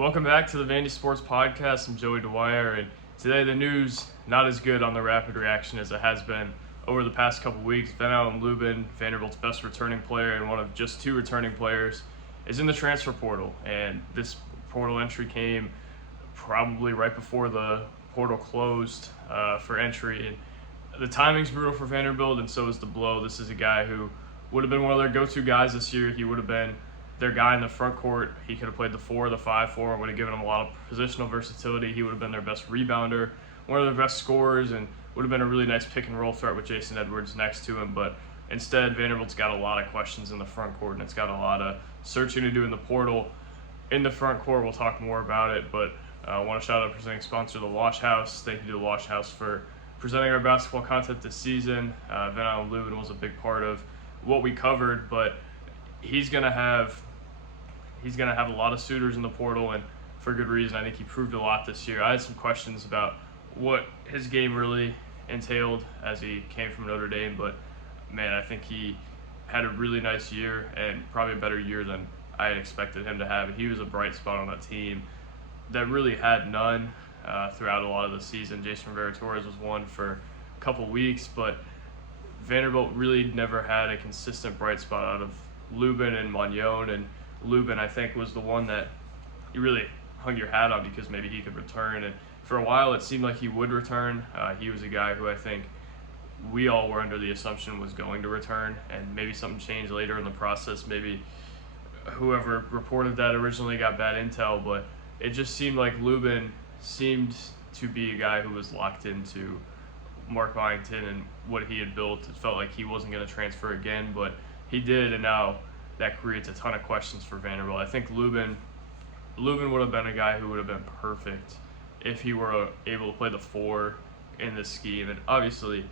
Welcome back to the Vandy Sports Podcast. I'm Joey Dwyer, and today the news not as good on the rapid reaction as it has been over the past couple weeks. Ven-Allen Lubin, Vanderbilt's best returning player and one of just two returning players, is in the transfer portal, and this portal entry came probably right before the portal closed for entry. And the timing's brutal for Vanderbilt, and so is the blow. This is a guy who would have been one of their go-to guys this year. He would have been their guy in the front court. He could have played the 4, the 5-4, and would have given them a lot of positional versatility. He would have been their best rebounder, one of their best scorers, and would have been a really nice pick-and-roll threat with Jason Edwards next to him. But instead, Vanderbilt's got a lot of questions in the front court, and it's got a lot of searching to do in the portal. In the front court, we'll talk more about it, but I want to shout out our presenting sponsor, the Wash House. Thank you to the Wash House for presenting our basketball content this season. Ven-Allen Lubin was a big part of what we covered, but he's gonna have a lot of suitors in the portal, and for good reason. I think he proved a lot this year. I had some questions about what his game really entailed as he came from Notre Dame, but man, I think he had a really nice year and probably a better year than I had expected him to have. He was a bright spot on that team that really had none throughout a lot of the season. Jason Torres was one for a couple weeks, but Vanderbilt really never had a consistent bright spot out of Lubin and Magnon, and Lubin, I think, was the one that you really hung your hat on because maybe he could return. And for a while, it seemed like he would return. He was a guy who I think we all were under the assumption was going to return, and maybe something changed later in the process. Maybe whoever reported that originally got bad intel, but it just seemed like Lubin seemed to be a guy who was locked into Mark Byington and what he had built. It felt like he wasn't going to transfer again, but he did, and now that creates a ton of questions for Vanderbilt. I think Lubin would have been a guy who would have been perfect if he were able to play the 4 in this scheme. And obviously,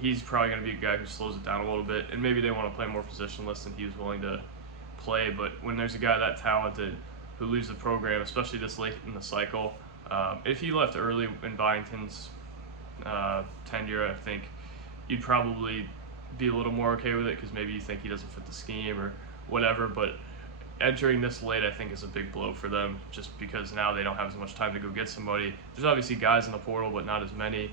he's probably going to be a guy who slows it down a little bit, and maybe they want to play more positionless than he was willing to play. But when there's a guy that talented who leaves the program, especially this late in the cycle, if he left early in Byington's tenure, I think you'd probably be a little more okay with it because maybe you think he doesn't fit the scheme or whatever. But entering this late, I think, is a big blow for them just because now they don't have as much time to go get somebody. There's obviously guys in the portal, but not as many.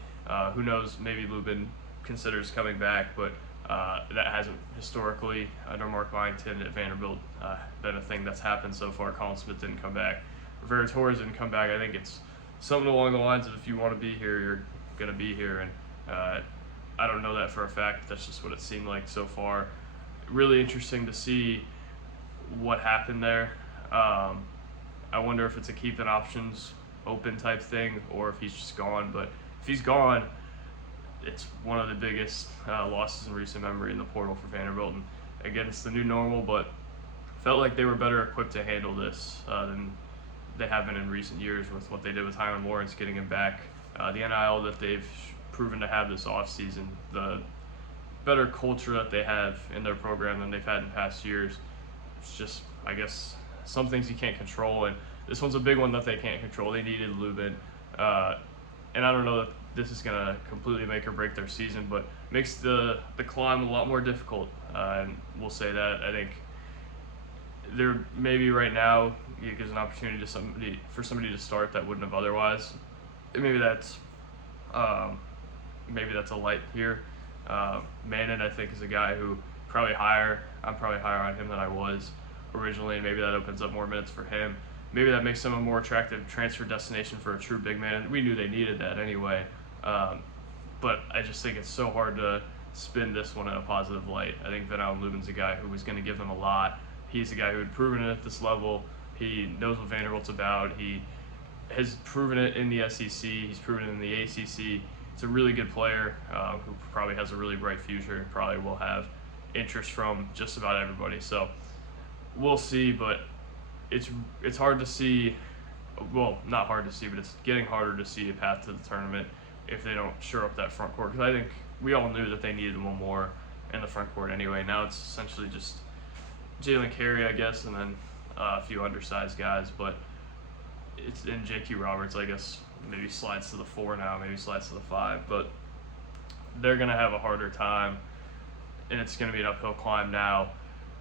Who knows, maybe Lubin considers coming back, but that hasn't historically, under Mark Byington at Vanderbilt, been a thing that's happened so far. Colin Smith didn't come back. Torres didn't come back. I think it's something along the lines of if you want to be here, you're going to be here. And I don't know that for a fact. That's just what it seemed like so far. Really interesting to see what happened there. I wonder if it's a keep an options open type thing or if he's just gone. But if he's gone, it's one of the biggest losses in recent memory in the portal for Vanderbilt. And again, it's the new normal, but felt like they were better equipped to handle this than they have been in recent years with what they did with Tyron Lawrence, getting him back. The NIL that they've proven to have this offseason, the better culture that they have in their program than they've had in past years. It's just, I guess, some things you can't control, and this one's a big one that they can't control. They needed Lubin, and I don't know that this is going to completely make or break their season, but makes the climb a lot more difficult, and we'll say that. I think there maybe right now it gives an opportunity to for somebody to start that wouldn't have otherwise. And maybe that's a light here. Manon, I think, is a guy who I'm probably higher on him than I was originally, and maybe that opens up more minutes for him. Maybe that makes him a more attractive transfer destination for a true big man. We knew they needed that anyway, but I just think it's so hard to spin this one in a positive light. I think Ven-Allen Lubin's a guy who was going to give them a lot. He's a guy who had proven it at this level. He knows what Vanderbilt's about. He has proven it in the SEC. He's proven it in the ACC. It's a really good player who probably has a really bright future and probably will have interest from just about everybody. So we'll see, but it's hard to see. Well, not hard to see, but it's getting harder to see a path to the tournament if they don't shore up that front court. Because I think we all knew that they needed one more in the front court anyway. Now it's essentially just Jalen Carey, I guess, and then a few undersized guys. But it's in J.Q. Roberts, I guess, maybe slides to the 4 now, maybe slides to the 5. But they're going to have a harder time, and it's going to be an uphill climb now.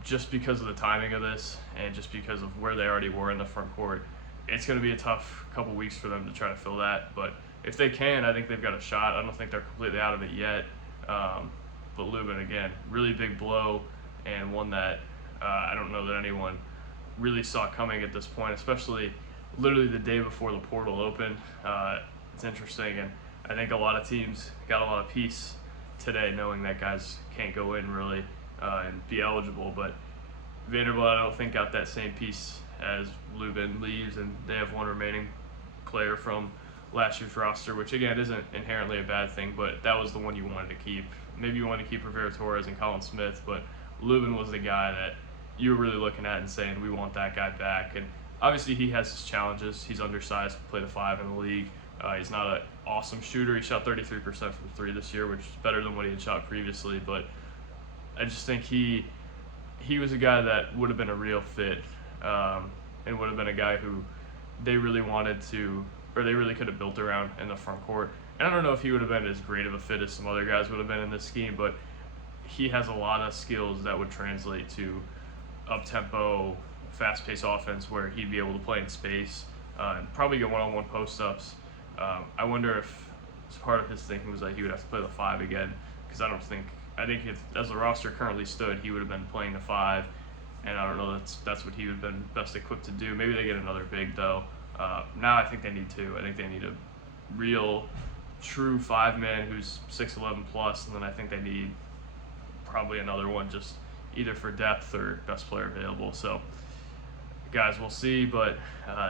just because of the timing of this and just because of where they already were in the front court, it's going to be a tough couple weeks for them to try to fill that. But if they can, I think they've got a shot. I don't think they're completely out of it yet. But Lubin, again, really big blow, and one that I don't know that anyone really saw coming at this point, especially literally the day before the portal opened. It's interesting, and I think a lot of teams got a lot of peace today knowing that guys can't go in really and be eligible. But Vanderbilt, I don't think, got that same piece as Lubin leaves, and they have one remaining player from last year's roster, which again isn't inherently a bad thing, but that was the one you wanted to keep. Maybe you wanted to keep Rivera Torres and Colin Smith, but Lubin was the guy that you were really looking at and saying, we want that guy back. And obviously he has his challenges. He's undersized to play the 5 in the league. He's not an awesome shooter. He shot 33% from 3 this year, which is better than what he had shot previously, but I just think he was a guy that would have been a real fit, and would have been a guy who they really wanted to, or they really could have built around in the front court. And I don't know if he would have been as great of a fit as some other guys would have been in this scheme, but he has a lot of skills that would translate to up-tempo, fast-paced offense where he'd be able to play in space and probably get one-on-one post-ups. I wonder if part of his thinking was that he would have to play the 5 again, because I think if, as the roster currently stood, he would have been playing the 5, and I don't know that's what he would have been best equipped to do. Maybe they get another big, though. Now I think they need 2. I think they need a real, true 5-man who's 6'11 plus, and then I think they need probably another one just either for depth or best player available. So, guys, we'll see, but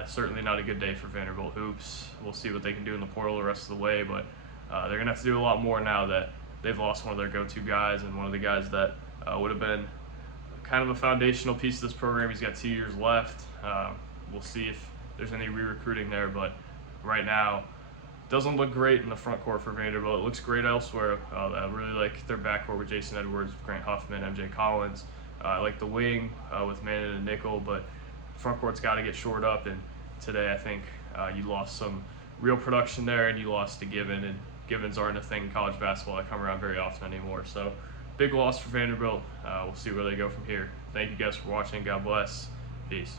certainly not a good day for Vanderbilt hoops. We'll see what they can do in the portal the rest of the way, but they're going to have to do a lot more now that they've lost one of their go-to guys and one of the guys that would have been kind of a foundational piece of this program. He's got 2 years left. We'll see if there's any re-recruiting there, but right now doesn't look great in the front court for Vanderbilt. It looks great elsewhere. I really like their backcourt with Jason Edwards, Grant Huffman, MJ Collins. I like the wing with Mannon and Nickel, but front court's got to get shored up, and today I think you lost some real production there, and you lost to Given, and Givens aren't a thing in college basketball that come around very often anymore. So big loss for Vanderbilt. We'll see where they go from here. Thank you guys for watching. God bless. Peace.